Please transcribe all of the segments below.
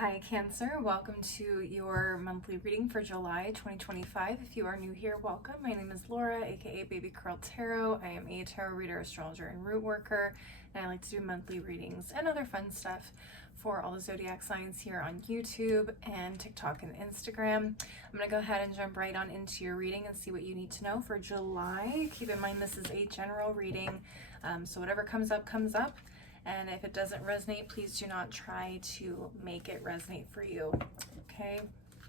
Hi Cancer, welcome to your monthly reading for July 2025. If you are new here, welcome. My name is Laura, aka Baby Curl Tarot. I am a tarot reader, astrologer, and root worker, and I like to do monthly readings and other fun stuff for all the zodiac signs here on YouTube and TikTok and Instagram. I'm going to go ahead and jump right on into your reading and see what you need to know for July. Keep in mind this is a general reading, so whatever comes up, comes up. And if it doesn't resonate, please do not try to make it resonate for you. Okay?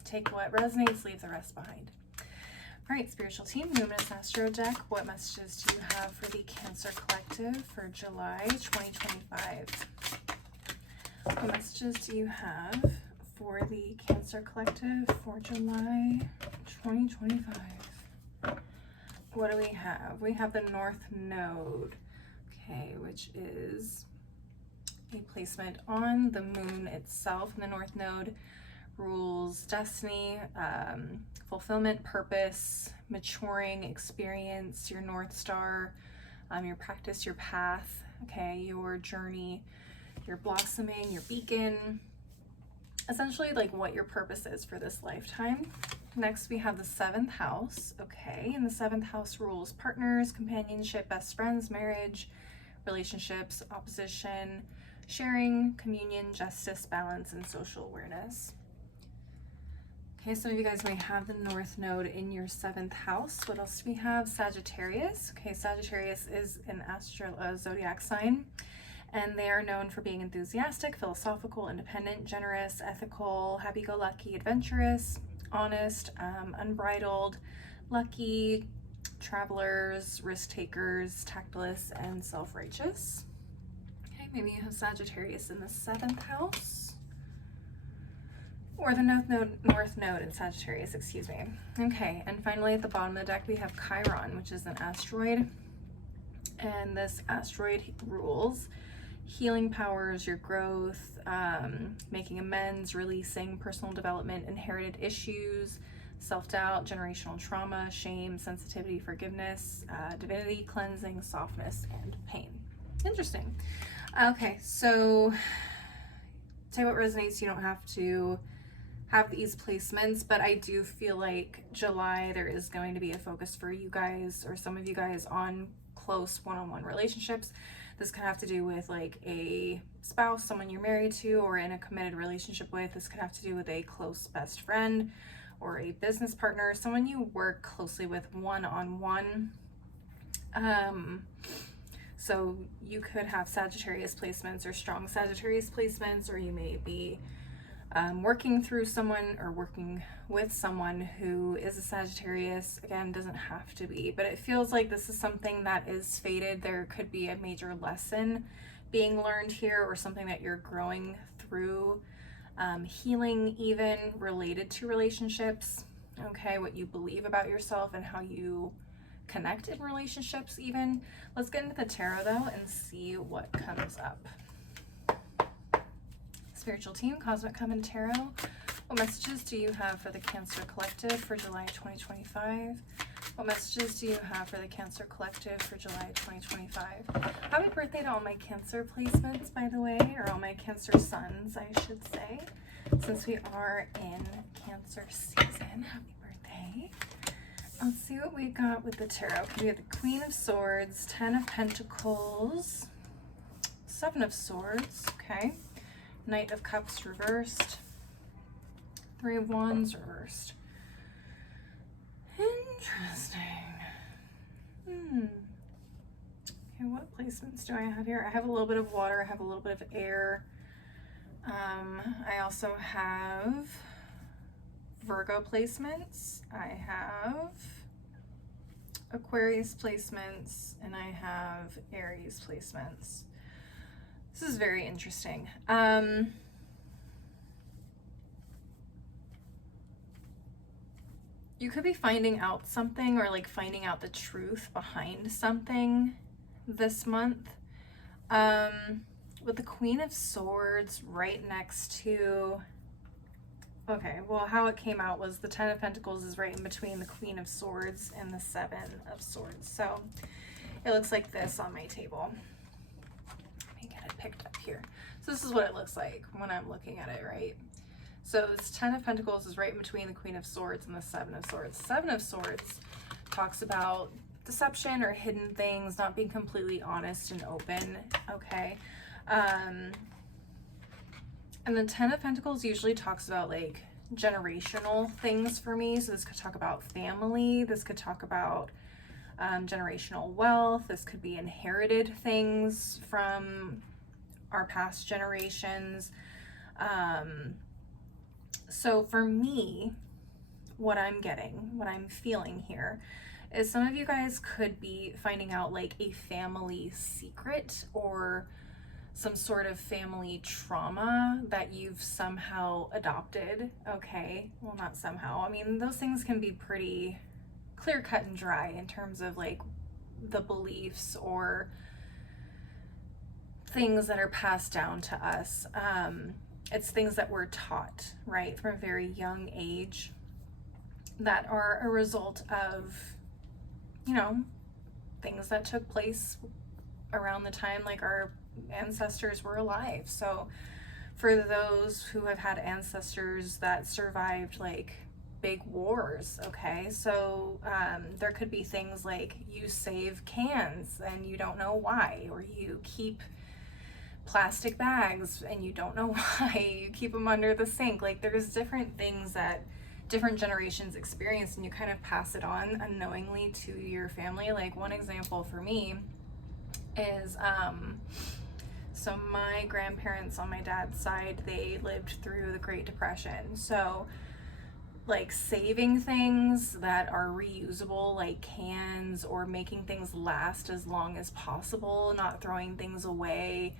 Take what resonates, leave the rest behind. All right, spiritual team, Luminous Astro deck. What messages do you have for the Cancer Collective for July 2025? What messages do you have for the Cancer Collective for July 2025? What do we have? We have the North Node, okay, which is a placement on the moon itself. And the North Node rules destiny, fulfillment, purpose, maturing, experience, your North Star, your practice, your path, okay, your journey, your blossoming, your beacon, essentially like what your purpose is for this lifetime. Next, we have the 7th house, okay, and the 7th house rules partners, companionship, best friends, marriage, relationships, opposition, sharing, communion, justice, balance, and social awareness. Okay, some of you guys may have the North Node in your 7th house. What else do we have? Sagittarius. Okay, Sagittarius is an zodiac sign, and they are known for being enthusiastic, philosophical, independent, generous, ethical, happy-go-lucky, adventurous, honest, unbridled, lucky, travelers, risk takers, tactless, and self-righteous. Okay, maybe you have Sagittarius in the 7th house, or the North Node in Sagittarius, excuse me. Okay, and finally at the bottom of the deck we have Chiron, which is an asteroid, and this asteroid rules healing powers, your growth, making amends, releasing personal development, inherited issues, self-doubt, generational trauma, shame, sensitivity, forgiveness, divinity, cleansing, softness, and pain. Interesting. Okay, so say what resonates. You don't have to have these placements, but I do feel like July there is going to be a focus for you guys, or some of you guys, on close one-on-one relationships. This could have to do with like a spouse, someone you're married to or in a committed relationship with. This could have to do with a close best friend or a business partner, someone you work closely with one-on-one. So you could have Sagittarius placements or strong Sagittarius placements, or you may be working through someone or working with someone who is a Sagittarius. Again, doesn't have to be, but it feels like this is something that is fated. There could be a major lesson being learned here, or something that you're growing through, healing even related to relationships, okay, what you believe about yourself and how you connect in relationships even. Let's get into the tarot though and see what comes up. Spiritual team, Cosmic Coven Tarot. What messages do you have for the Cancer Collective for July 2025? What messages do you have for the Cancer Collective for July 2025? Happy birthday to all my Cancer placements, by the way, or all my Cancer sons, I should say, since we are in Cancer season. Happy birthday. Let's see what we got with the tarot. Okay, we have the Queen of Swords, 10 of Pentacles, 7 of Swords, okay, Knight of Cups reversed, 3 of Wands reversed. Interesting. Okay, what placements do I have here? I have a little bit of water, I have a little bit of air. I also have Virgo placements, I have Aquarius placements, and I have Aries placements. This is very interesting. You could be finding out something, or like finding out the truth behind something this month. With the Queen of Swords right next to, okay, well, how it came out was the 10 of Pentacles is right in between the Queen of Swords and the 7 of Swords. So it looks like this on my table. Let me get it picked up here. So this is what it looks like when I'm looking at it, right? So this 10 of Pentacles is right in between the Queen of Swords and the 7 of Swords. 7 of Swords talks about deception or hidden things, not being completely honest and open, okay? And the 10 of Pentacles usually talks about like generational things for me. So this could talk about family. This could talk about generational wealth. This could be inherited things from our past generations. So for me, what I'm getting, what I'm feeling here is some of you guys could be finding out like a family secret or some sort of family trauma that you've somehow adopted, okay? Well, not somehow. I mean, those things can be pretty clear cut and dry in terms of like the beliefs or things that are passed down to us. It's things that we're taught, right, from a very young age that are a result of, you know, things that took place around the time like our ancestors were alive. So for those who have had ancestors that survived like big wars, okay, so there could be things like you save cans and you don't know why, or you keep plastic bags and you don't know why, you keep them under the sink. Like there's different things that different generations experience and you kind of pass it on unknowingly to your family. Like one example for me is so my grandparents on my dad's side, they lived through the Great Depression. So like saving things that are reusable, like cans, or making things last as long as possible, not throwing things away,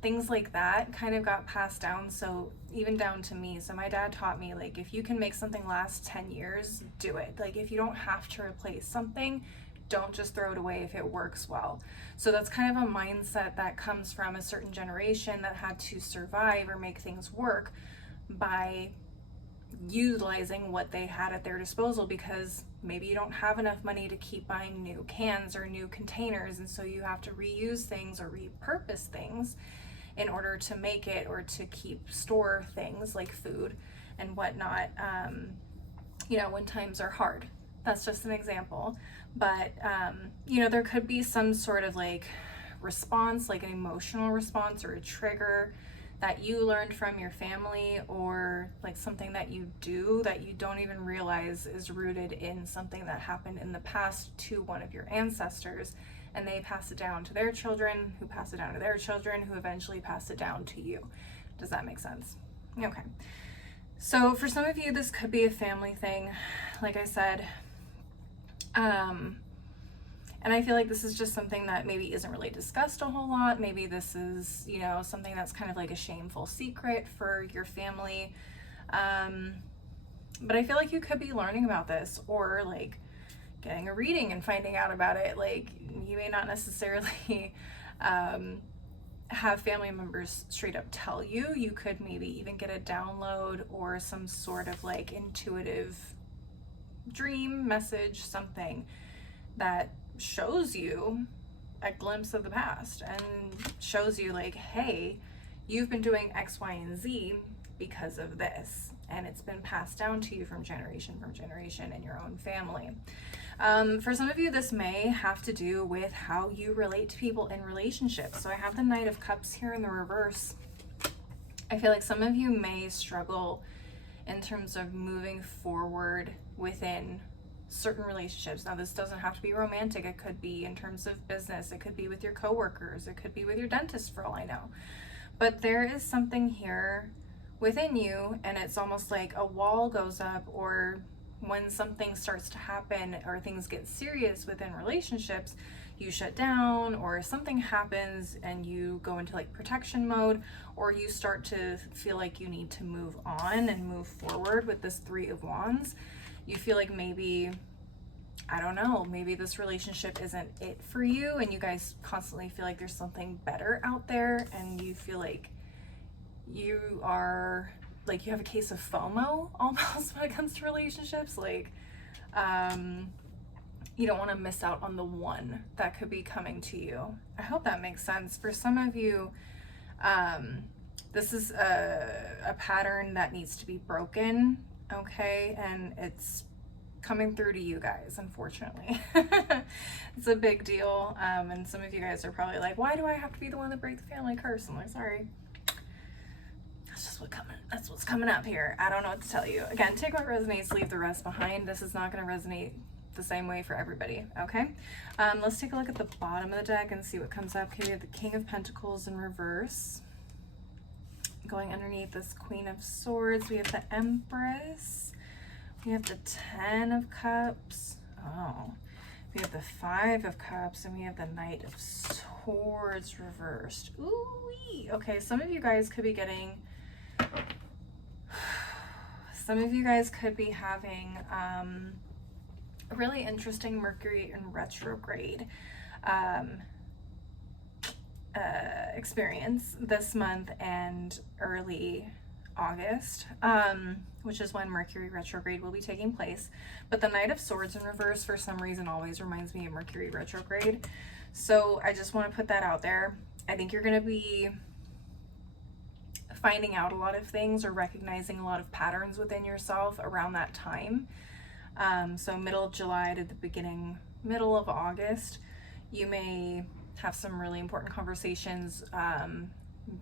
things like that kind of got passed down. So even down to me. So my dad taught me, like, if you can make something last 10 years, do it. Like if you don't have to replace something, don't just throw it away if it works well. So that's kind of a mindset that comes from a certain generation that had to survive or make things work by utilizing what they had at their disposal, because maybe you don't have enough money to keep buying new cans or new containers, and so you have to reuse things or repurpose things in order to make it or to store things like food and whatnot, you know, when times are hard. That's just an example. But you know, there could be some sort of like response, like an emotional response or a trigger that you learned from your family, or like something that you do that you don't even realize is rooted in something that happened in the past to one of your ancestors, and they pass it down to their children, who pass it down to their children, who eventually pass it down to you. Does that make sense? Okay. So for some of you, this could be a family thing, like I said. And I feel like this is just something that maybe isn't really discussed a whole lot. Maybe this is, you know, something that's kind of like a shameful secret for your family. But I feel like you could be learning about this, or like getting a reading and finding out about it. Like you may not necessarily have family members straight up tell you. You could maybe even get a download or some sort of like intuitive dream message, something that shows you a glimpse of the past and shows you like, hey, you've been doing X, Y, and Z because of this, and it's been passed down to you from generation in your own family. For some of you, this may have to do with how you relate to people in relationships. So I have the Knight of Cups here in the reverse. I feel like some of you may struggle in terms of moving forward within certain relationships. Now, this doesn't have to be romantic. It could be in terms of business. It could be with your coworkers. It could be with your dentist, for all I know. But there is something here within you, and it's almost like a wall goes up, or when something starts to happen or things get serious within relationships, you shut down, or something happens and you go into like protection mode, or you start to feel like you need to move on and move forward with this Three of Wands. You feel like maybe, I don't know, maybe this relationship isn't it for you, and you guys constantly feel like there's something better out there, and you feel like you are, like you have a case of FOMO almost when it comes to relationships. Like, you don't want to miss out on the one that could be coming to you. I hope that makes sense. For some of you, This is a pattern that needs to be broken, okay? And it's coming through to you guys, unfortunately. It's a big deal. And some of you guys are probably like, why do I have to be the one that breaks the family curse? I'm like, sorry. That's what's coming up here. I don't know what to tell you. Again, take what resonates, leave the rest behind. This is not going to resonate the same way for everybody, okay? Let's take a look at the bottom of the deck and see what comes up. Okay, we have the King of Pentacles in reverse. Going underneath this Queen of Swords, we have the Empress. We have the Ten of Cups. Oh, we have the Five of Cups, and we have the Knight of Swords reversed. Ooh-wee. Okay, some of you guys could be getting... Some of you guys could be having a really interesting Mercury in retrograde experience this month and early August, which is when Mercury retrograde will be taking place. But the Knight of Swords in reverse for some reason always reminds me of Mercury retrograde. So I just want to put that out there. I think you're going to be finding out a lot of things or recognizing a lot of patterns within yourself around that time. So middle of July to the middle of August, you may have some really important conversations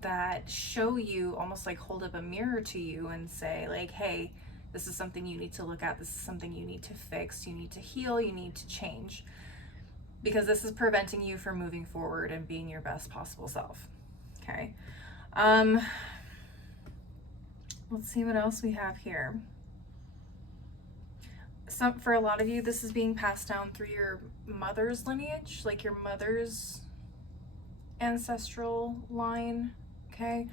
that show you, almost like hold up a mirror to you and say like, hey, this is something you need to look at. This is something you need to fix. You need to heal. You need to change, because this is preventing you from moving forward and being your best possible self. Okay. Let's see what else we have here. For a lot of you, this is being passed down through your mother's lineage, like your mother's ancestral line, okay?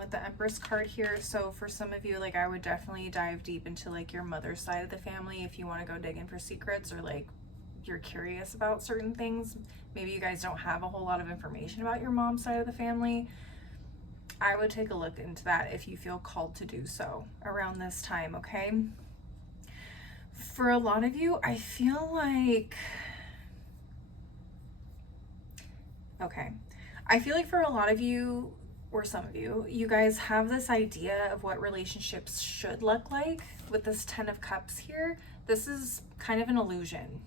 With the Empress card here. So for some of you, like, I would definitely dive deep into like your mother's side of the family if you want to go digging for secrets, or like you're curious about certain things. Maybe you guys don't have a whole lot of information about your mom's side of the family. I would take a look into that if you feel called to do so around this time, okay? For a lot of you, I feel like, okay, I feel like for a lot of you, or some of you, you guys have this idea of what relationships should look like with this Ten of Cups here. This is kind of an illusion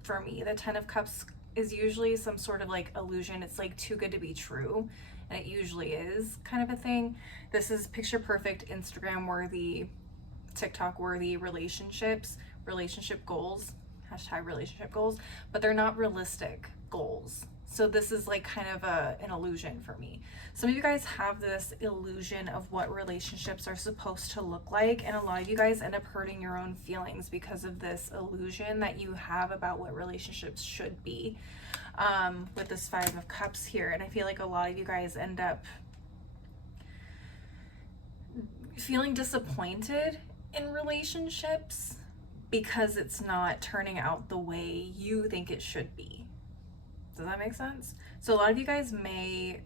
for me. The Ten of Cups is usually some sort of like illusion. It's like too good to be true. And it usually is kind of a thing. This is picture perfect, Instagram worthy, TikTok worthy relationships, relationship goals, hashtag relationship goals, but they're not realistic goals. So this is like kind of an illusion for me. Some of you guys have this illusion of what relationships are supposed to look like, and a lot of you guys end up hurting your own feelings because of this illusion that you have about what relationships should be. With this Five of Cups here, and I feel like a lot of you guys end up feeling disappointed in relationships because it's not turning out the way you think it should be. Does that make sense? So a lot of you guys may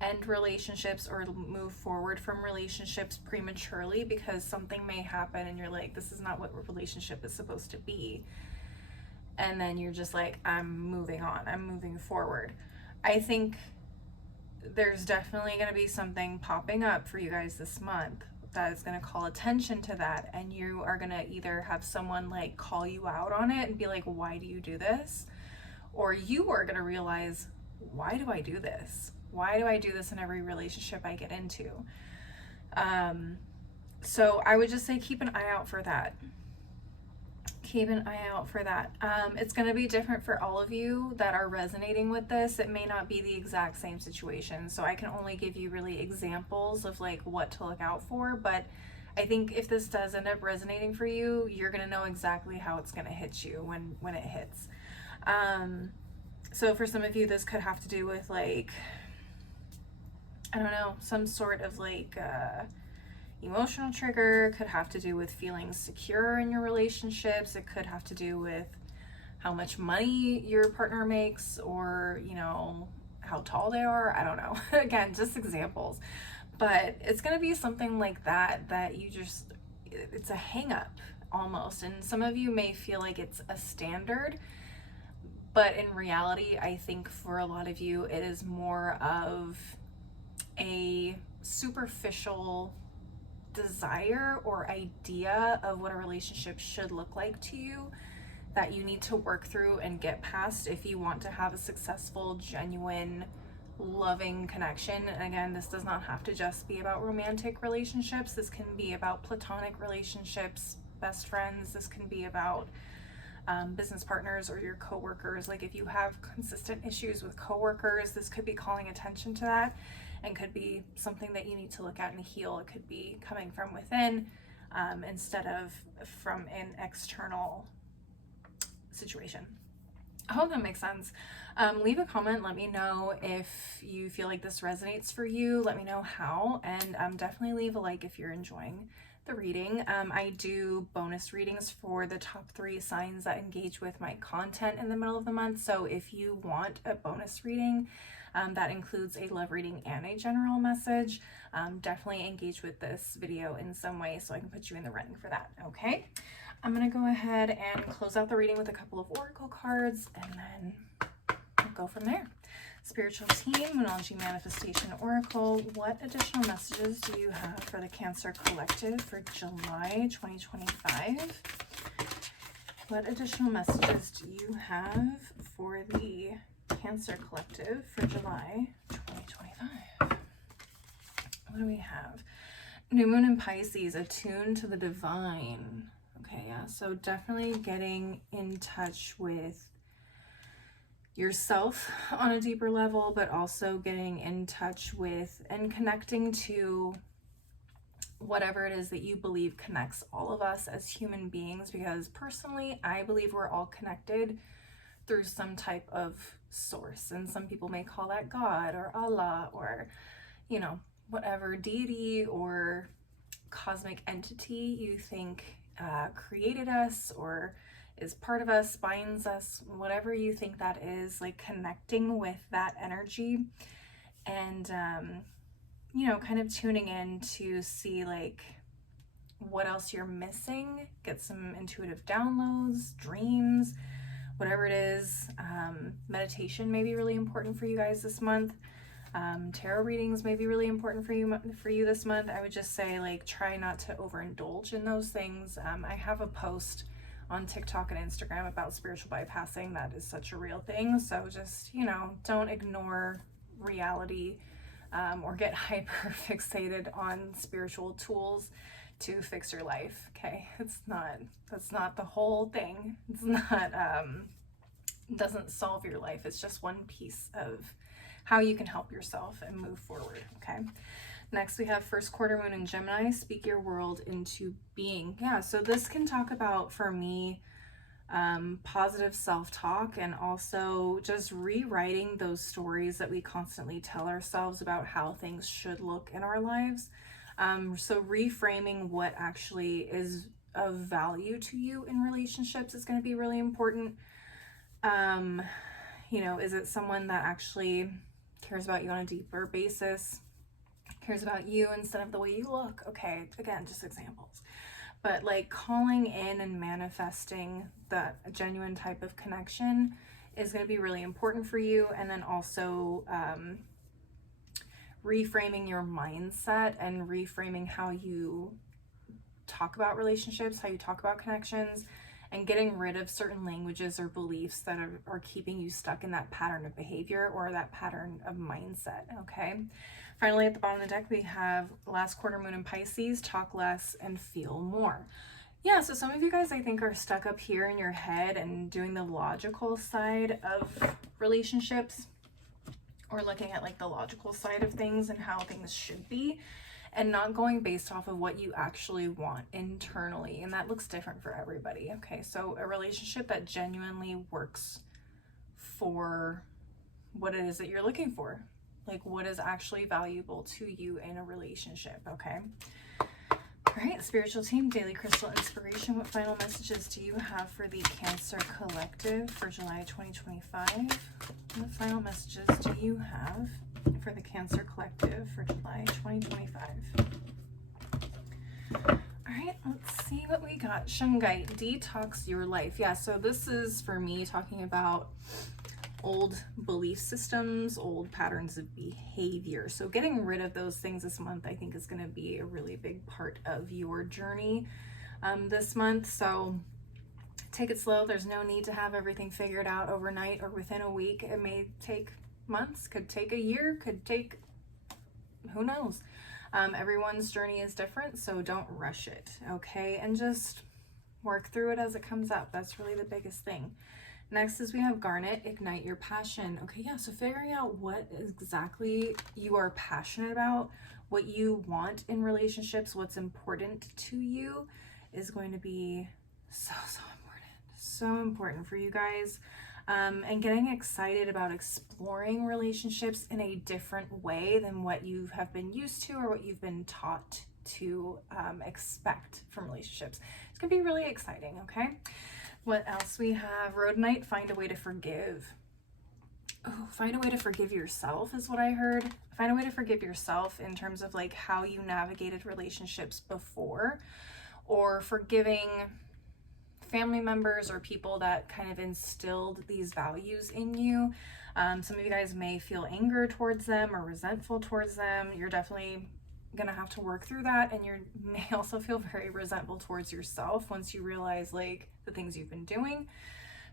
end relationships or move forward from relationships prematurely because something may happen and you're like, this is not what a relationship is supposed to be. And then you're just like, I'm moving on, I'm moving forward. I think there's definitely going to be something popping up for you guys this month that is going to call attention to that, and you are going to either have someone like call you out on it and be like, why do you do this? Or you are going to realize, why do I do this? Why do I do this in every relationship I get into? So I would just say keep an eye out for that. Keep an eye out for that. It's going to be different for all of you that are resonating with this. It may not be the exact same situation, so I can only give you really examples of like what to look out for, but I think if this does end up resonating for you, you're going to know exactly how it's going to hit you when it hits. So for some of you, this could have to do with like, I don't know, some sort of like emotional trigger. Could have to do with feeling secure in your relationships. It could have to do with how much money your partner makes, or, you know, how tall they are. I don't know. Again, just examples. But it's going to be something like that you just, it's a hang up almost. And some of you may feel like it's a standard, But in reality, I think for a lot of you, it is more of a superficial desire or idea of what a relationship should look like to you that you need to work through and get past if you want to have a successful, genuine, loving connection. And again, this does not have to just be about romantic relationships. This can be about platonic relationships, best friends. This can be about business partners or your coworkers. Like if you have consistent issues with coworkers, this could be calling attention to that and could be something that you need to look at and heal. It could be coming from within instead of from an external situation. I hope that makes sense. Leave a comment. Let me know if you feel like this resonates for you. Let me know how, and definitely leave a like if you're enjoying the reading. I do bonus readings for the top 3 signs that engage with my content in the middle of the month. So if you want a bonus reading that includes a love reading and a general message, definitely engage with this video in some way so I can put you in the running for that. Okay, I'm gonna go ahead and close out the reading with a couple of oracle cards, and then we'll go from there. Spiritual team, Moonology Manifestation Oracle, what additional messages do you have for the Cancer Collective for July 2025? What additional messages do you have for the Cancer Collective for July 2025? What do we have? New Moon in Pisces, attuned to the divine. Okay, yeah, so definitely getting in touch with yourself on a deeper level, but also getting in touch with and connecting to whatever it is that you believe connects all of us as human beings, because personally, I believe we're all connected through some type of source, and some people may call that God or Allah or, you know, whatever deity or cosmic entity you think created us or is part of us, binds us, whatever you think that is, like connecting with that energy and, you know, kind of tuning in to see like what else you're missing, get some intuitive downloads, dreams, whatever it is. Meditation may be really important for you guys this month. Tarot readings may be really important for you this month. I would just say like try not to overindulge in those things. I have a post on TikTok and Instagram about spiritual bypassing. That is such a real thing. So just, you know, don't ignore reality or get hyper fixated on spiritual tools to fix your life. Okay, that's not the whole thing. It's not doesn't solve your life. It's just one piece of how you can help yourself and move forward. Okay, next we have first quarter moon in Gemini, speak your world into being. Yeah, so this can talk about, for me, positive self-talk and also just rewriting those stories that we constantly tell ourselves about how things should look in our lives. So reframing what actually is of value to you in relationships is going to be really important. You know, is it someone that actually cares about you on a deeper basis, cares about you instead of the way you look? Okay, again, just examples. But like calling in and manifesting that genuine type of connection is going to be really important for you. And then also reframing your mindset and reframing how you talk about relationships, how you talk about connections, and getting rid of certain languages or beliefs that are keeping you stuck in that pattern of behavior or that pattern of mindset. Okay, finally at the bottom of the deck we have last quarter moon in Pisces, talk less and feel more. Yeah, so some of you guys I think are stuck up here in your head and doing the logical side of relationships, or looking at like the logical side of things and how things should be, and not going based off of what you actually want internally. And that looks different for everybody. Okay, so a relationship that genuinely works for what it is that you're looking for, like what is actually valuable to you in a relationship. Okay, all right, spiritual team, daily crystal inspiration, what final messages do you have for the Cancer Collective for July 2025? What final messages do you have for the Cancer Collective for July 2025? All right, Let's see what we got. Shungite, detox your life. Yeah, so this is for me talking about old belief systems, old patterns of behavior. So getting rid of those things this month, I think, is going to be a really big part of your journey this month. So take it slow. There's no need to have everything figured out overnight or within a week. It may take months, could take a year, could take, who knows? Everyone's journey is different, so don't rush it, okay? And just work through it as it comes up. That's really the biggest thing. Next is we have Garnet, ignite your passion. Okay, yeah, so figuring out what exactly you are passionate about, what you want in relationships, what's important to you is going to be so important for you guys. And getting excited about exploring relationships in a different way than what you have been used to or what you've been taught to expect from relationships. It's gonna be really exciting, okay? What else we have? Road Night, find a way to forgive. Oh, find a way to forgive yourself is what I heard. Find a way to forgive yourself in terms of like how you navigated relationships before, or forgiving family members or people that kind of instilled these values in you. Some of you guys may feel anger towards them or resentful towards them. You're definitely gonna have to work through that, and you may also feel very resentful towards yourself once you realize like the things you've been doing.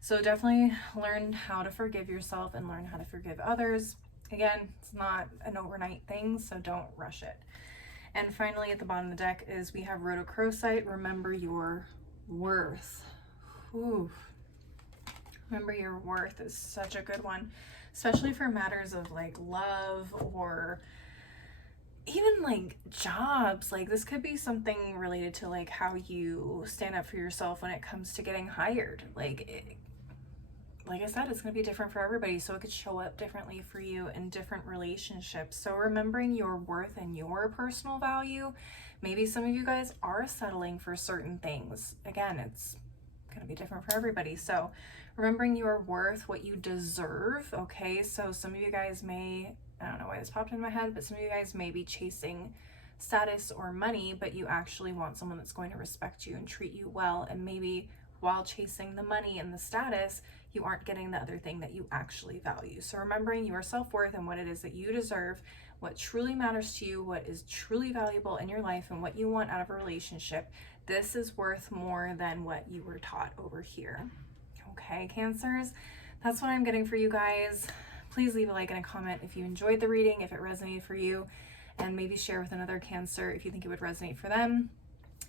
So definitely learn how to forgive yourself and learn how to forgive others. Again, it's not an overnight thing, so don't rush it. And finally, at the bottom of the deck is we have rhodochrosite, remember your worth. Ooh. Remember your worth is such a good one, especially for matters of like love or even like jobs. Like this could be something related to like how you stand up for yourself when it comes to getting hired. Like I said, it's going to be different for everybody, so it could show up differently for you in different relationships. So remembering your worth and your personal value. Maybe some of you guys are settling for certain things. Again, it's going to be different for everybody. So remembering your worth, what you deserve, okay? So some of you guys may, I don't know why this popped in my head, but some of you guys may be chasing status or money, but you actually want someone that's going to respect you and treat you well. And maybe while chasing the money and the status, you aren't getting the other thing that you actually value. So remembering your self-worth and what it is that you deserve, what truly matters to you, what is truly valuable in your life, and what you want out of a relationship. This is worth more than what you were taught over here. Okay, Cancers, that's what I'm getting for you guys. Please leave a like and a comment if you enjoyed the reading, if it resonated for you, and maybe share with another Cancer if you think it would resonate for them.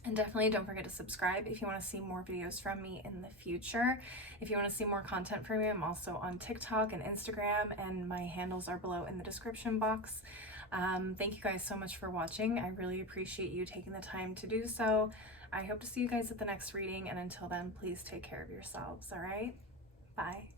And definitely don't forget to subscribe if you want to see more videos from me in the future. If you want to see more content from me, I'm also on TikTok and Instagram, and my handles are below in the description box. Thank you guys so much for watching. I really appreciate you taking the time to do so. I hope to see you guys at the next reading, and until then, please take care of yourselves, all right? Bye.